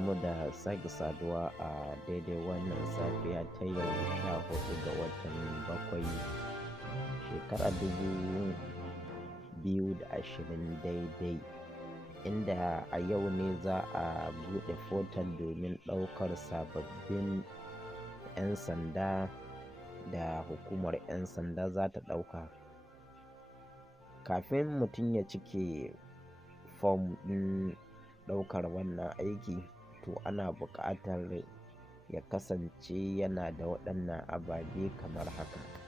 Barkanmu da sake saduwa a daidai wannan safiya ta yau 14 ga watan bakwai shekara 2020 daidai, inda a yau ne za a buɗe fotal domin ɗaukar sababbin 'yan sanda da hukumar 'yan sanda za ta ɗauka. Kafin mutum ya cike fom ɗin ɗaukar wannan aiki, to ana buƙatar ya kasance yana da waɗannan ababe kamar haka.